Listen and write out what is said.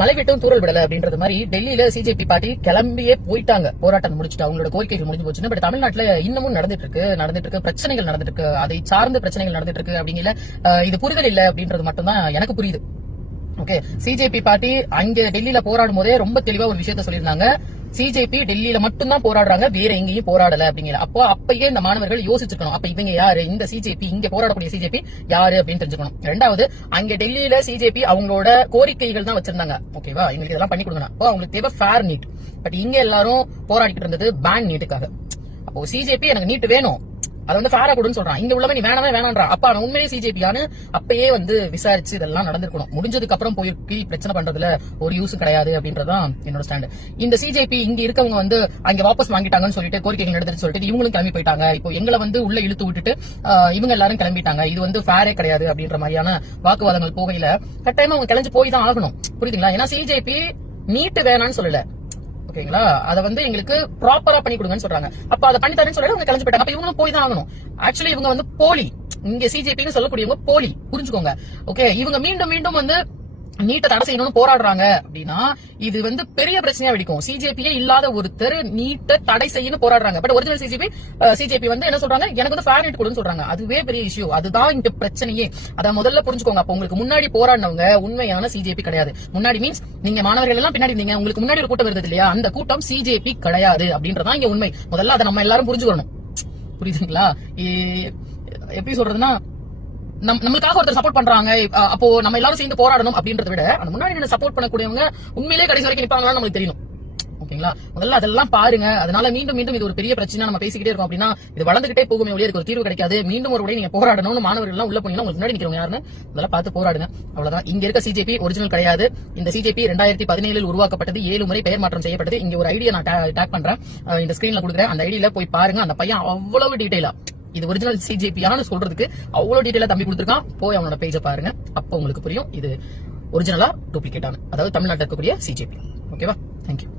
மழை விட்டும் தூரல் விடல அப்படின்றது மாதிரி டெல்லியில சிஜேபி பார்ட்டி கிளம்பியே போயிட்டாங்க, போராட்டம் முடிச்சுட்டு அவங்களோட கோரிக்கைகள் முடிஞ்சு போச்சுன்னு. பட் தமிழ்நாட்டுல இன்னமும் நடந்துட்டு இருக்கு, பிரச்சனைகள் நடந்துட்டு இருக்கு, அதை சார்ந்த பிரச்சனைகள் நடந்துட்டு இருக்கு. அப்படிங்கல இது புரிதல் இல்ல அப்படின்றது மட்டும்தான் எனக்கு புரியுது. ஓகே, சிஜேபி பார்ட்டி அங்க டெல்லியில போராடும் போதே ரொம்ப தெளிவா ஒரு விஷயத்த சொல்லியிருந்தாங்க, சிஜேபி டெல்லியில மட்டும்தான் போராடுறாங்க, வேற எங்கேயும் போராடல அப்படிங்கிற. அப்போ அப்பயே இந்த மாணவர்கள் யோசிச்சிருக்கணும், அப்ப இவங்க யாரு, இந்த சிஜேபி இங்க போராடக்கூடிய சிஜேபி யாரு அப்படின்னு தெரிஞ்சுக்கணும். ரெண்டாவது, அங்க டெல்லியில சிஜேபி அவங்களோட கோரிக்கைகள் தான் வச்சிருந்தாங்க. ஓகேவா, எங்களுக்கு இதெல்லாம் பண்ணி கொடுங்க. அப்போ அவங்களுக்கு தேவை ஃபேர் நீட். பட் இங்க எல்லாரும் போராடிட்டு இருந்தது பேன் நீட்டுக்காக. அப்போ சிஜேபி எனக்கு நீட் வேணும், அதை வந்து ஃபேரா கொடுன்னு சொல்றான். இங்க உள்ளவன் நீ வேணாமே வேணான்றான். அப்ப அவன் உண்மையே சிஜேபியான்னு அப்பயே வந்து விசாரிச்சு இதெல்லாம் நடந்திருக்கணும். முடிஞ்சதுக்கு அப்புறம் போய் பிரச்சனை பண்றதுல ஒரு யூஸ் கிடையாது அப்படின்றதான் என்னோட ஸ்டாண்ட். இந்த சிஜேபி இங்க இருக்கவங்க வந்து அங்க வாபஸ் வாங்கிட்டாங்கன்னு சொல்லிட்டு கோரிக்கைகள் நடந்துட்டு சொல்லிட்டு இவங்களும் கிளம்பி போயிட்டாங்க. இப்போ எங்களை வந்து உள்ள இழுத்து விட்டுட்டு இவங்க எல்லாரும் கிளம்பிட்டாங்க, இது வந்து ஃபேரே கிடையாது அப்படின்ற மாதிரியான வாக்குவாதங்கள் போகையில கட்டாயமா அவங்க கிளம்பி போய் தான் ஆகணும். புரியுதுங்களா? ஏன்னா சிஜேபி நீட்டு வேணான்னு சொல்லல, ஓகேங்களா, அதை வந்து எங்களுக்கு ப்ராப்பரா பண்ணி கொடுங்கன்னு சொல்றாங்க. அப்ப அதை பண்ணி தரேன்னு சொல்லிட்டு அவங்க கிளம்பி போயிட்டாங்க. அப்ப இவங்களும் போய் தான் ஆகணும். ஆக்சுவலி இவங்க வந்து போலி, இங்க சிஜேபின்னு சொல்லக்கூடியவங்க போலி, புரிஞ்சுக்கோங்க. ஓகே, இவங்க மீண்டும் மீண்டும் வந்து நீட்டை தடை செய்யணும்னு போராடுறாங்க அப்படின்னா இது வந்து பெரிய பிரச்சனையா வெடிக்கும். சிஜேபியே இல்லாத ஒருத்தர் நீட்டை தடை செய்யணும் போராடுறாங்க. பட் ஒரிஜினல் சிஜேபி வந்து என்ன சொல்றாங்க, எனக்கு வந்து ஃபேர் நீட் கொடுன்னு சொல்றாங்க. அதுவே பெரிய இஷ்யூ, அதுதான் இங்க பிரச்சனையே. அத முதல்ல புரிஞ்சுக்கோங்க. அப்ப உங்களுக்கு முன்னாடி போராடினவங்க உண்மையான சிஜேபி கிடையாது. முன்னாடி மீன்ஸ் நீங்க மாணவர்கள் எல்லாம் பின்னாடி இருந்தீங்க, உங்களுக்கு முன்னாடி ஒரு கூட்டம் இருந்தது இல்லையா, அந்த கூட்டம் சிஜேபி கிடையாது அப்படின்றதான் இங்க உண்மை. முதல்ல அதை நம்ம எல்லாரும் புரிஞ்சுக்கணும். புரியுதுங்களா? எப்படி சொல்றதுன்னா, நம்மளுக்காக ஒருத்தர் சப்போர்ட் பண்றாங்க, அப்போ நம்ம எல்லாரும் சேர்ந்து போராடணும் அப்படின்றத விட அந்த முன்னாடி சப்போர்ட் பண்ணக்கூடியவங்க உண்மையிலேயே கடைசி வரைக்கும் நிப்பாங்களான்னு நம்மளுக்கு தெரியணும். ஓகேங்களா? முதல்ல அதெல்லாம் பாருங்க. அதனால மீண்டும் மீண்டும் இது ஒரு பெரிய பிரச்சனை நம்ம பேசிக்கிட்டே இருக்கோம் அப்படின்னா இது வளர்ந்துகிட்டே போகுமே ஒழிய ஒரு தீர்வு கிடைக்காது. மீண்டும் ஒரு நீங்க போராடணும்னு மாணவர்கள் எல்லாம் உள்ள போனீங்கன்னா உங்களுக்கு முன்னாடி நிக்கிறவங்க யாருன்னு அதெல்லாம் பார்த்து போராடுங்க. அவ்வளவுதான். இங்க இருக்க சிஜேபி ஒரிஜினல் கிடையாது. இந்த சிஜேபி 2017 உருவாக்கப்பட்டது, 7 முறை பெயர் மாற்றம் செய்யப்பட்டது. இங்க ஒரு ஐடியா நான் டேக் பண்றேன், இந்த ஸ்கிரீன்ல கொடுக்குறேன். அந்த ஐடியில போய் பாருங்க. அந்த பையன் அவ்வளவு டீடைலா இது ஒரிஜினல் சிஜேபியான்னு சொல்றதுக்கு அவ்வளவு டீடைலா தம்பி கொடுத்திருக்கான். போய் அவனோட பேஜை பாருங்க, அப்ப உங்களுக்கு புரியும் இது ஒரிஜினலா டூப்ளிகேட்டான, அதாவது தமிழ்நாட்டில் இருக்கக்கூடிய சிஜேபி. ஓகேவா? தேங்க்யூ.